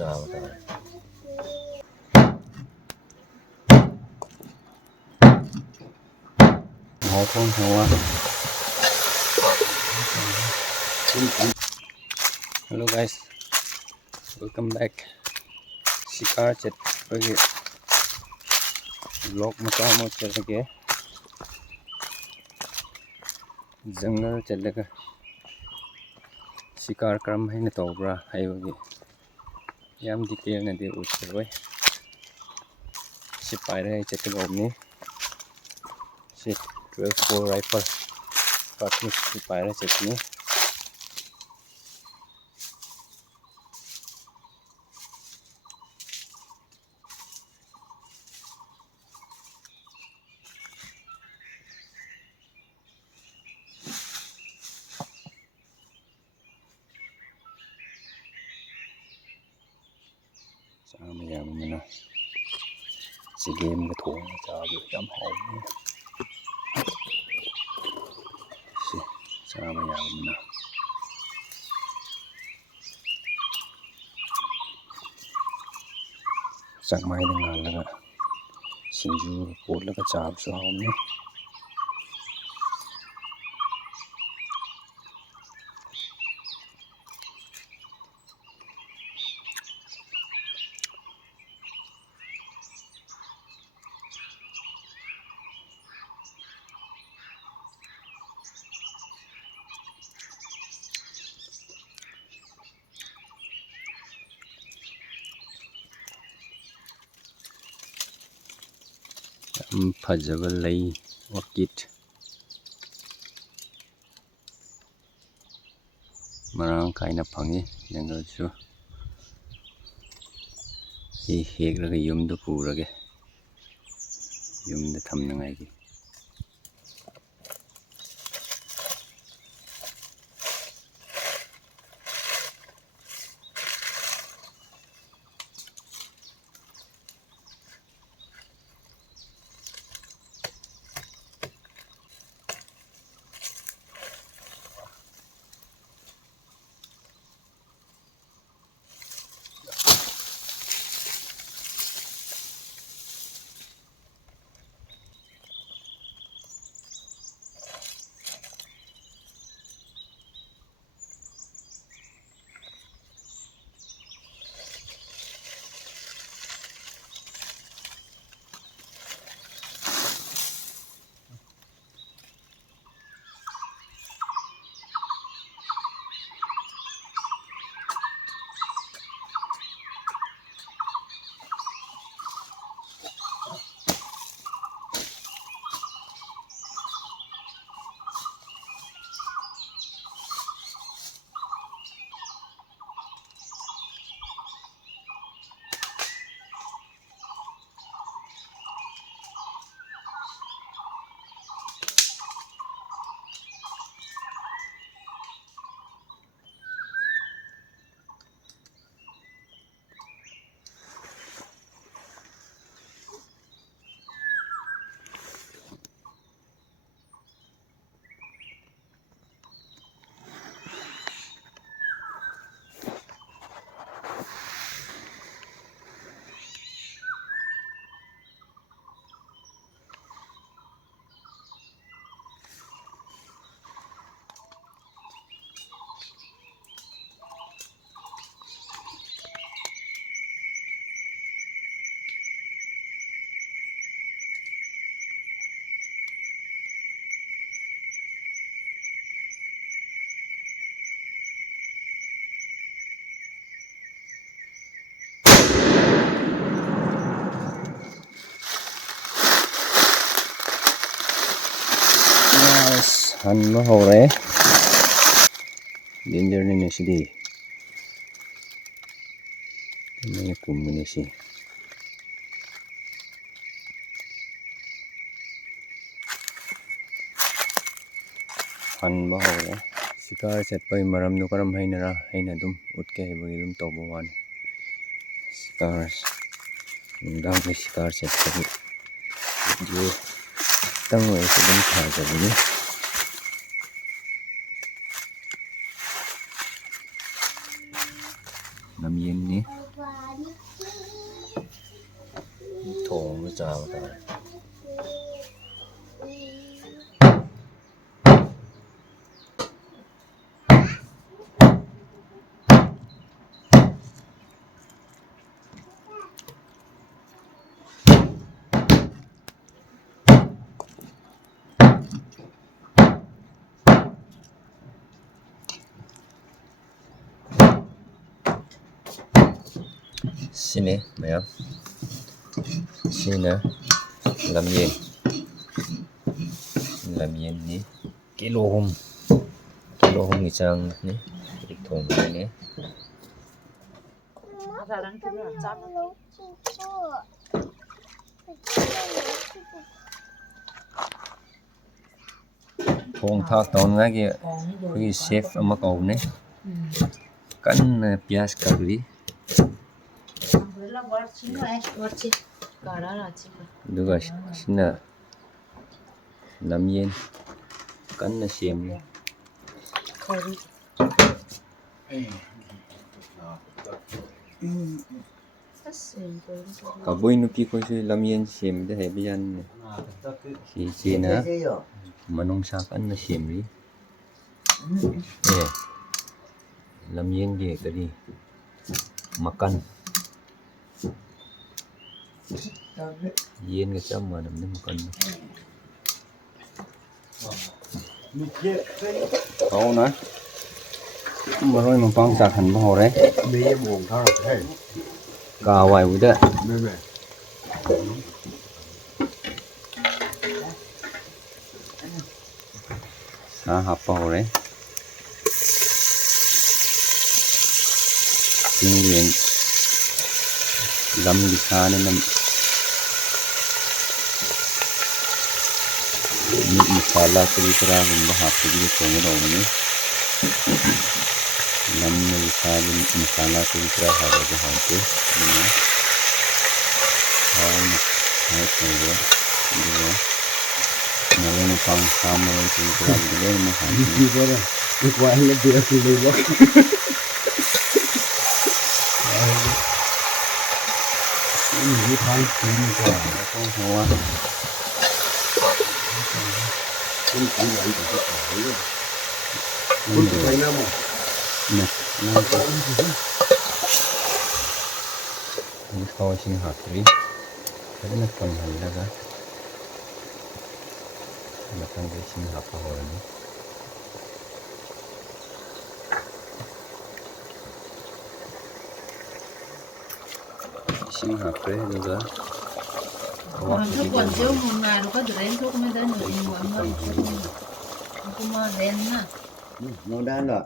จ้าตายหอคนหัว Hello guys, welcome back. शिकार चेत बगे ब्लॉग मचा मो चलगे जंगल चलगा शिकार क्रम है न तोब्रा हाइबगे याम डिटेल न दे उछोय सि पाइरे चेत गोमनी सि 12 राइफल पार्टनर सि पाइरे चेतनी Sama yang mana si game cái thùng cho được chấm hồn si sama yang mana sắc mai dengan là sinju pot là cái chạp số hồn nhé फजब लई ऑर्किड मरांग कायना फंगी जंगल सु ही हेगलगा युमदु पुरगे युमदु थमनंगायगी han ma hore danger ni sidi ni kumuni si han ma hore sikar set pai maram nu karam hainara haina dum utke hebagi dum tobo wan sikar dam ke sikar set pai je tang wei se dum tha jabini nam yen ni ถงหรือจ้าวตายSini, ya. Sini, lam yen ni kilo hum ni chang ni dik thong ni thong thak ton nga ki khui chef ama kau ne kan pyas kabri duga sina lam yen kan na sem ne ka boy nu pi ko se lam yen sem de he bian si china manong sa kan na sem ri lam yen ge ka di makan yen ga cham ma nam ne makanเอานะบ่ร้อยมันปังจากหันบ่เฮาได้มีหม่องทางแท้กาไว้บ่เด้อแม่สาหับเป่าเลยจริงเรียนลำดิคาเนี่ยมันमसाला पूरी तरह हाथ से भी छोड़ रहा हूँ नमक मसाला पूरी तरह हरा जो हाथ से और ये नवे में पांच शाम में पूरी तरह दिले में हाथ से पर एक वाले दिया कि ले लो ये पांच तीन का कौन हुआ Kun kan ai ta ta ai. Kun ai na mo. Na ta. Ni khaw sin ha tri. Kan na kan hal laga. Na kan de sin ha pa ho ni. Sin ha pre laga. Thuốc còn chiếu một ngày nó có được đến thuốc mới đến được mọi người cũng mà đến nè nó đan rồi